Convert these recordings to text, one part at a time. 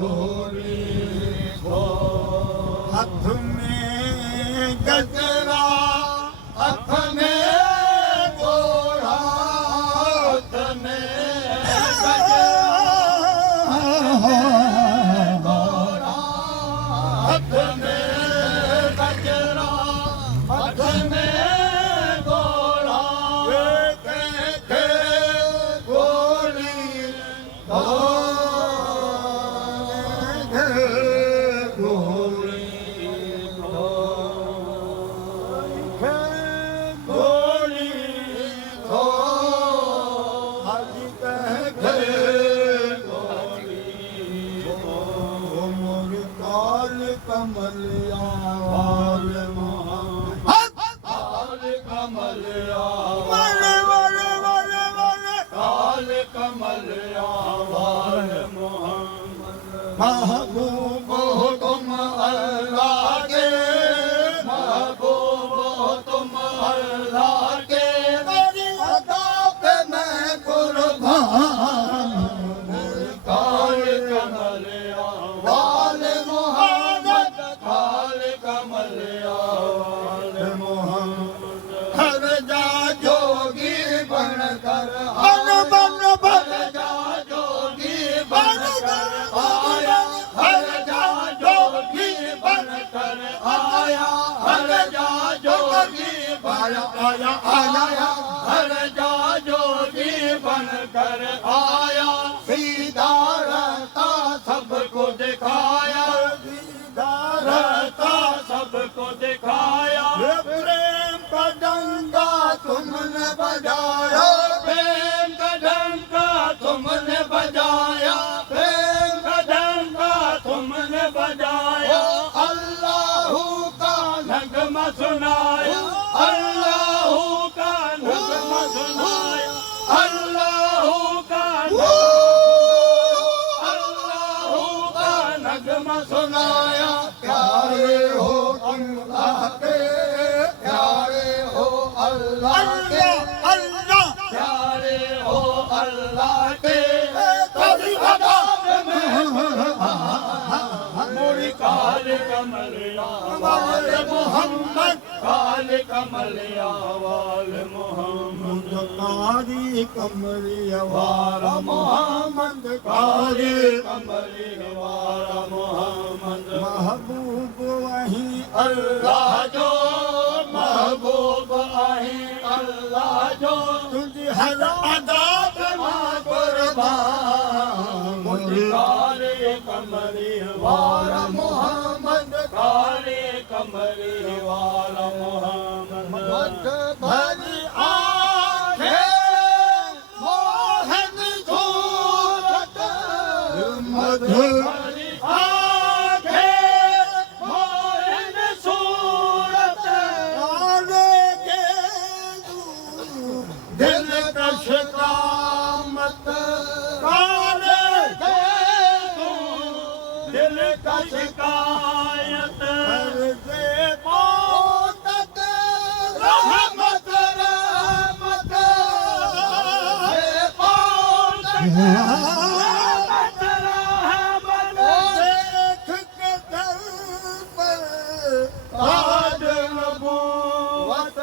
गोरी को हाथ में गजरा हाथ में गोरा हाथ में गजरा गोरा हाथ में गजरा हाथ में गोरा के गोरी कमलिया वाले कमलिया वाले वाले वाले वाले काल कमलिया वाले मोहम्मद महबूब हो तुम अल्लाह के महबूब हो तुम अल्लाह के तेरी अदा पे मैं कुर्बान काल कमलिया वाले मोहम्मद काल कमलिया वाले मोहम्मद हर जा जोगी बनकर बन बन बन जा जोगी बनकर आया हर जा जोगी बनकर आया हर जा जोगी आया आया आया हर जा जोगी बनकर आया सीधा रहता सबको दिखाया सीधा रहता सबको दिखाया प्रेम का डंका तुमने बजाया प्रेम का डंका तुमने बजाया प्रेम का डंका तुमने बजाया अल्लाह का नगमा सुनाया अल्लाह का नगमा सुनाया अल्लाह का नगमा सुनाया प्यारे हो अल्लाह के प्यारे हो अल्लाह के अल्लाह प्यारे हो अल्लाह के कभी अदा में मोरी काल कमलिया वाले मोहम्मद काल कमलिया वाले मोहम्मद कारी कमलिया वाला मोहम्मद कारी कमलिया वाला मोहम्मद महबूब वही अल्लाह जो महबूब वही अल्लाह जो तुझे हर अदा में कुर्बान काले कमलिया वाला मोहम्मद काले कमलिया वाला मोहम्मद भरी आंखें मोहन सूरत मधुर भरी आंखें मोहन सूरत आने के दिल कश कामत काले के दिल का शिकायत से मौत रहमत रहमत से मौत रहमत रहमत देख के दर पर ताज नबूवत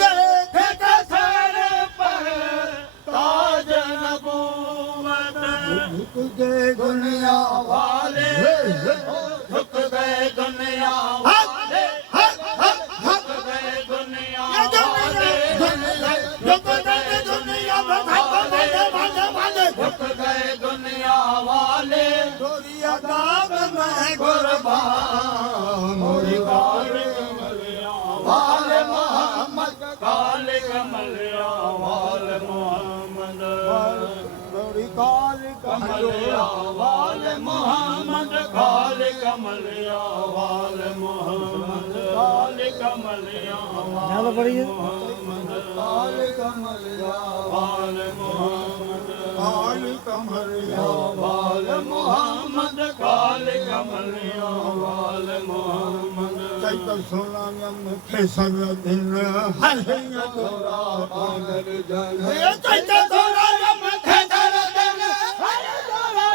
देख के सर पर ताज नबूवत झुक गए दुनिया वाले झुक गए दुनिया वाले झुक गए दुनिया वाले झुक गए दुनिया वाले झुक गए दुनिया वाले थोड़ी अदाब में कुर्बान मोरी काले कमलिया वाले मोहम्मद काले कमलिया वाले मोहम्मद मोरी काले कमलिया वाले मोहम्मद काले कमलिया वाले मोहम्मद काले कमलिया वाले मोहम्मद काले कमलिया वाले मोहम्मद काले कमलिया वाले मोहम्मद काले कमलिया वाले मोहम्मद चैत सोनांगम केसर दिन हर तोरा पागल जन चैत सोनांगम केसर दिन हर तोरा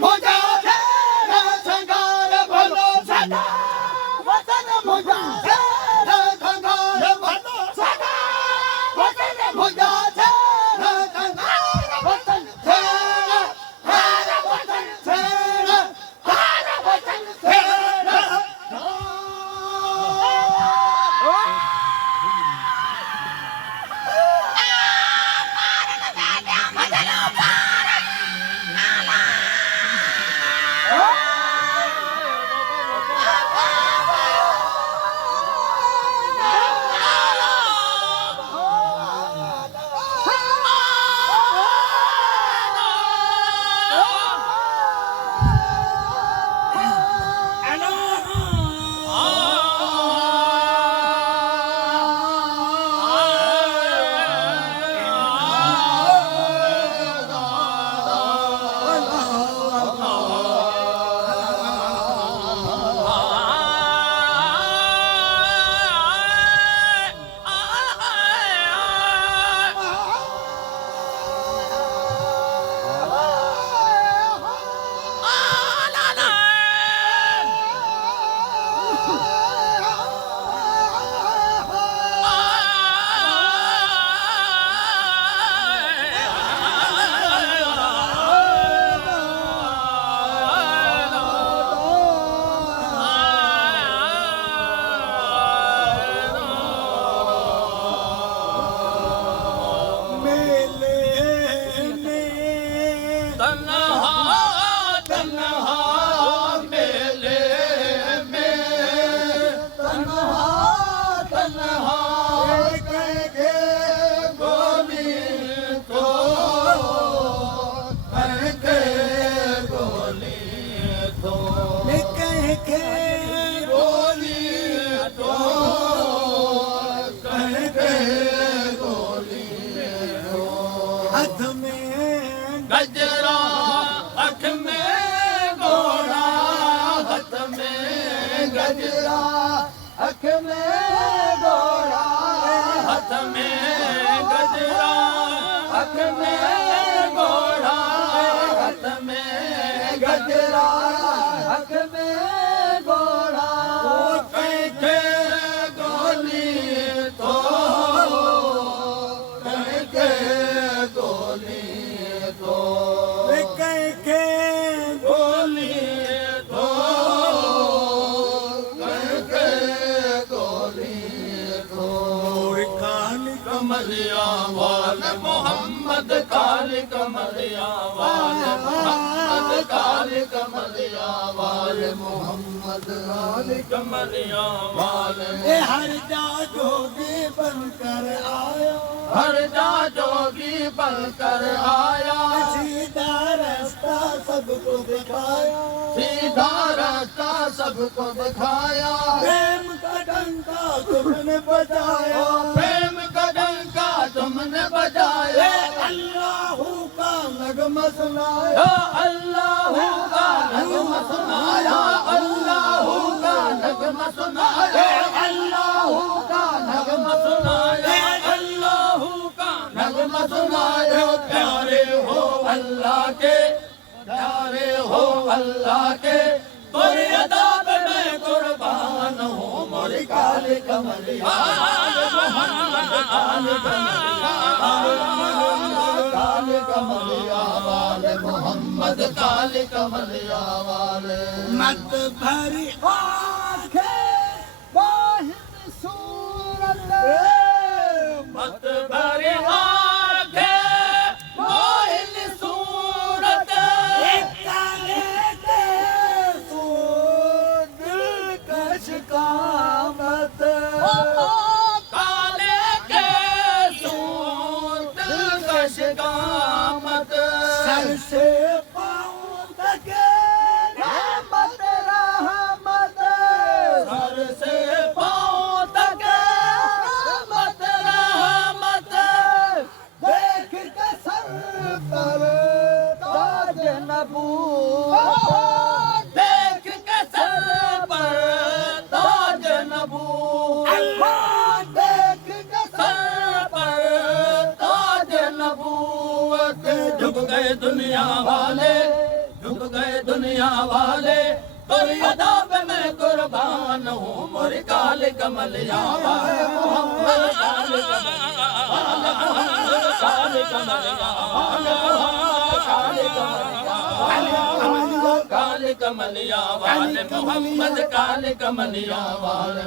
मुझा तेरा संगार भलो सदा वतन मुझा तेरा संगार भलो सदा वतन मुझा तेरा संगार वतन तेरा हमारा वतन तेरा हमारा वतन तेरा गजरा अख में घोड़ा हाथ में गजरा अख में घोड़ा हाथ में गजरा अख में घोड़ा हाथ में गजरा अख में घोड़ा कैके गोली तो कैके गोली कमलिया वाले मोहम्मद काली कमलिया वाले मोहम्मद काली कमलिया वाले मोहम्मद काली कमलिया वाले हर जा जोगी बनकर आया हर जा जोगी बनकर आया सीधा रास्ता सबको दिखाया सीधा रास्ता सबको दिखाया प्रेम का डंका तुमने बजाया प्रेम का डंका तुमने बजाया अल्लाह का नगमा सुनाया अल्लाह का नगमा सुनाया अल्लाह का नगमा सुनाया अल्लाह का नगमा सुनाया अल्लाह का नगमा सुनाया प्यारे हो अल्लाह के प्यारे हो अल्लाह के तेरी अदा पे मैं कुर्बान हूँ मोरी काली कमलिया काली कमलिया वाले मोहम्मद काली कमलिया वाले मत भरी आँखें वाहिद सूरत मत भरी से पाँव तक रहमत रहमत सर से पाँव तक रहमत रहमत देख के सर पर ताज नबूवत देख के सर पर ताज नबूवत देख के सर पर ताज नबूवत झुक गए दुनिया वाले झुक गए दुनिया वाले तेरी अदा पे मैं कुर्बान हूँ मोरी काली कमलिया वाले मोहम्मद काली कमलिया काली कमलिया वाले मोहम्मद काली कमलिया वाले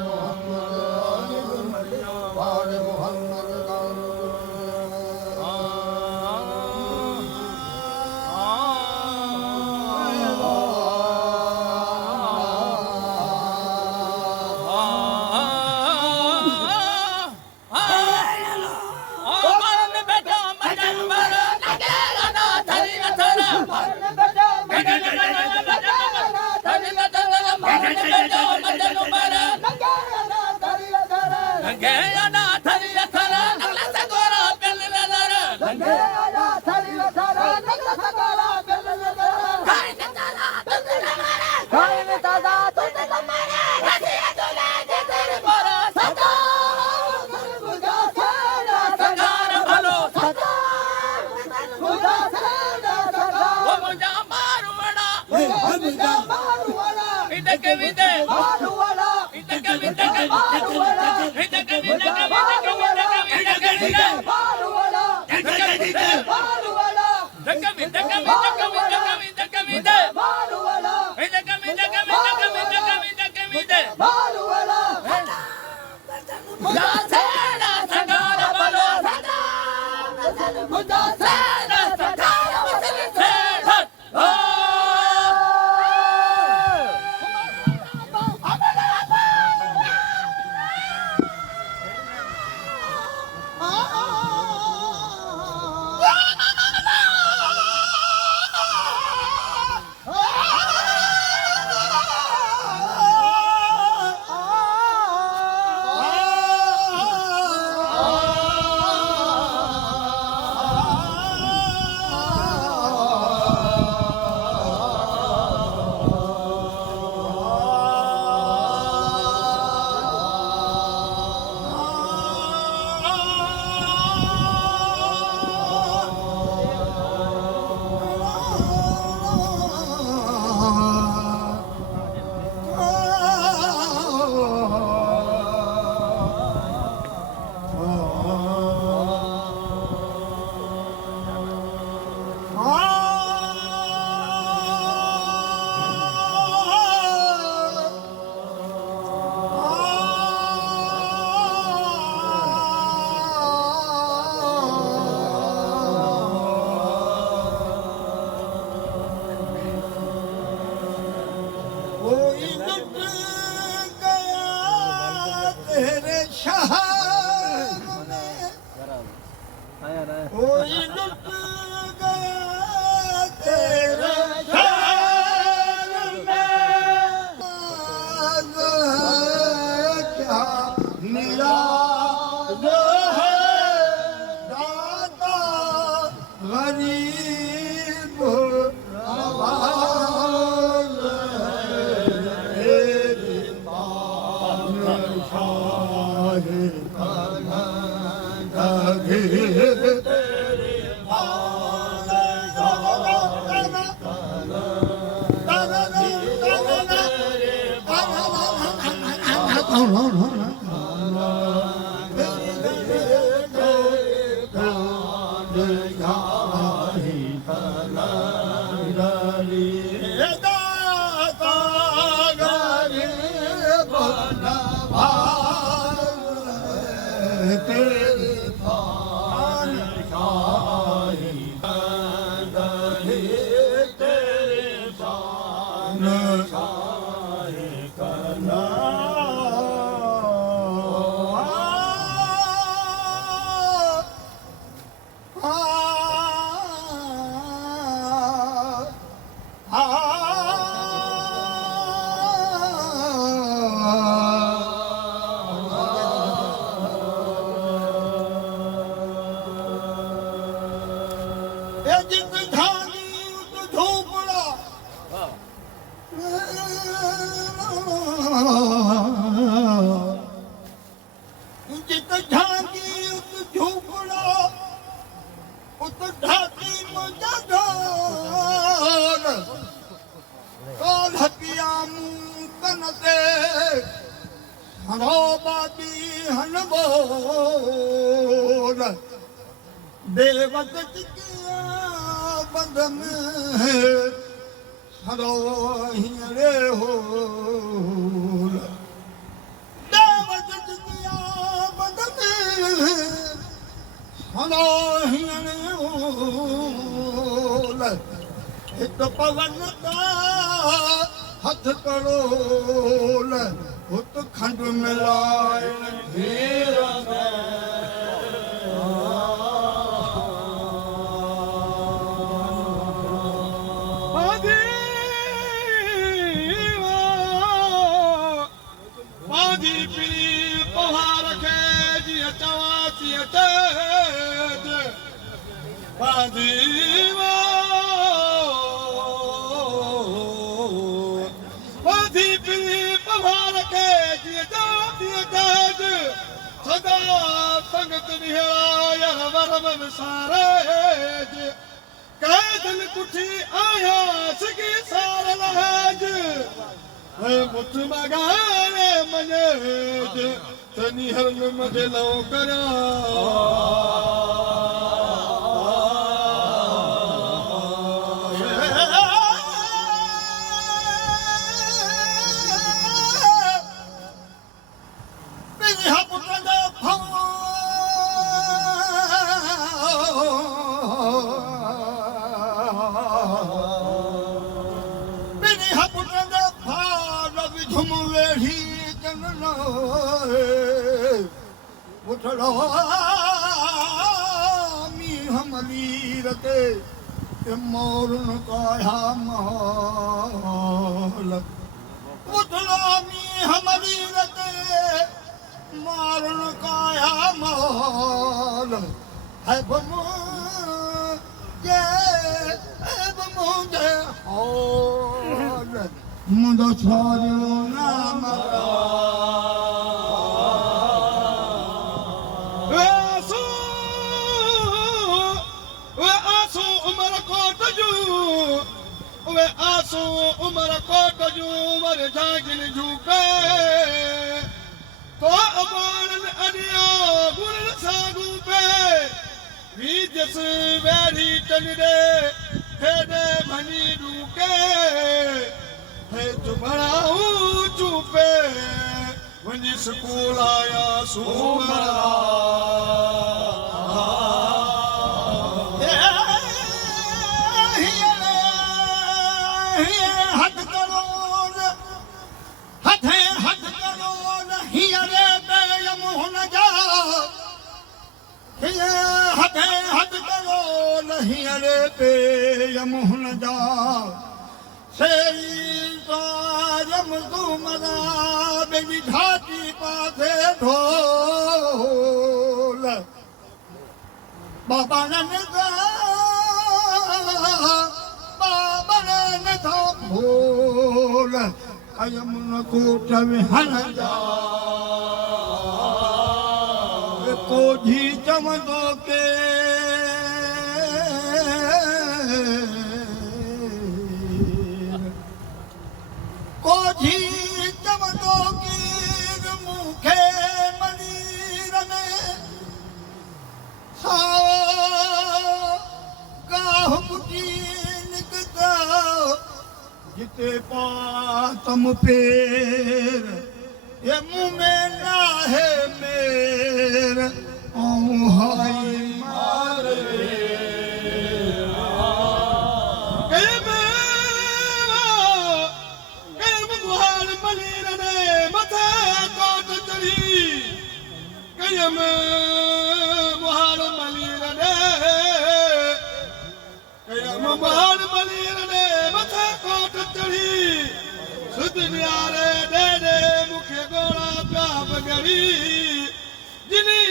हरो बाबी हन बोल बेवत चिकिया बंदम हरो हीरे हो बेवत चिकिया बंदम हरो हीरे हो हिक पवन का हथ करोल हुत खंड मिलाए संगत निहाया वरम सारे कैदन कुठी आया सगी सार लहज मुठ मगाने मनेज तनी हर मजे लो करा मोरन काया माल उठलामी हमारी रते मारन काया माल है बमुझे हाल मुझे छोड़ो ना मरा आसो उमर कोट जो मर जागिन झुके तो अबारन अनिया गुण सागु पे वीजस वेरी चंदे हेदे भनी रुके है तुम्हाराऊ चुपे वंजी स्कूल आया सुमरा हीरे पे यमुन जा सेई तारम तुमरा बेबी घाटी पाथे ढोल बाबा ने था भोल यमुन कोट में हन जा कोझी चमदो के कोझी चमदो की मुखे मंदिर में गाह मुठी निकता जिते पातम पेर ये मुँह में ना है मेर हाय मारे मुहार मलीर ने मथे कोट चढ़ी कयम मुहार मलीर ने कयम मुहार मलीर ने मथे कोट चढ़ी सुध न्यारे दे दे मुखे गोड़ा प्याप गड़ी जिनी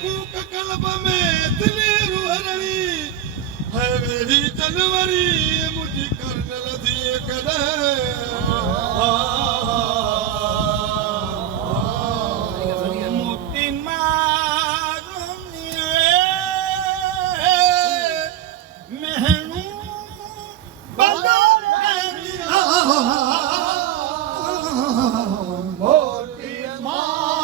कूक कल्ब में तिली रूहरणी है मेरी जनवरी मुझी करन लधी कदे मोती मारुनिए महनू बलो मोती मार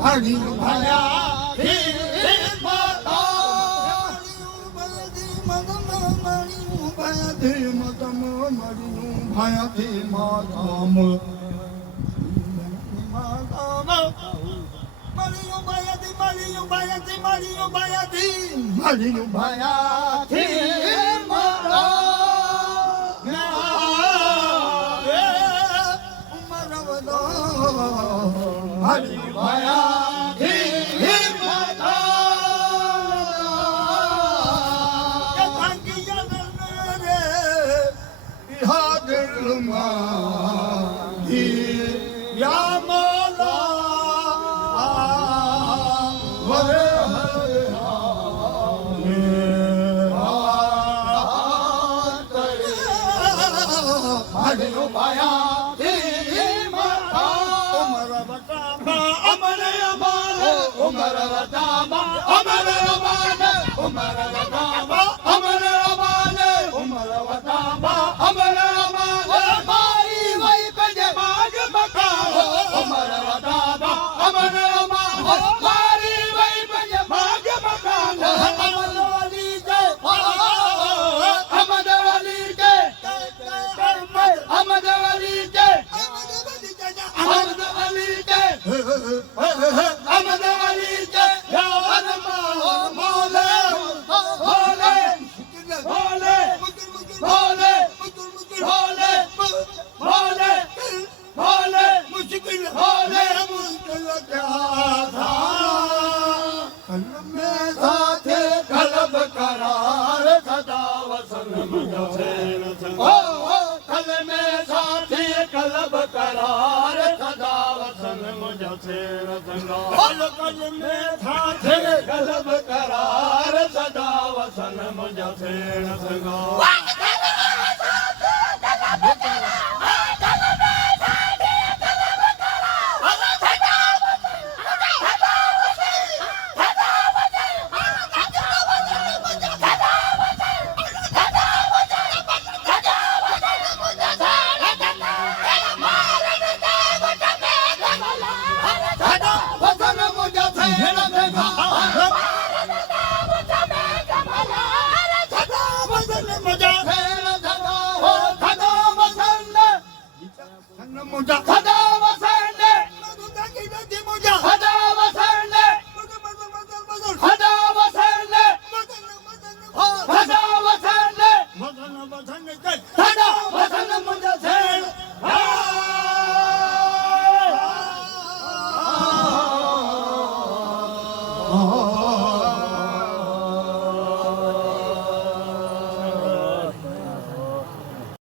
મારી ભાયા ભાયાથી માધામ મારીઓ ભાયાથી मुझा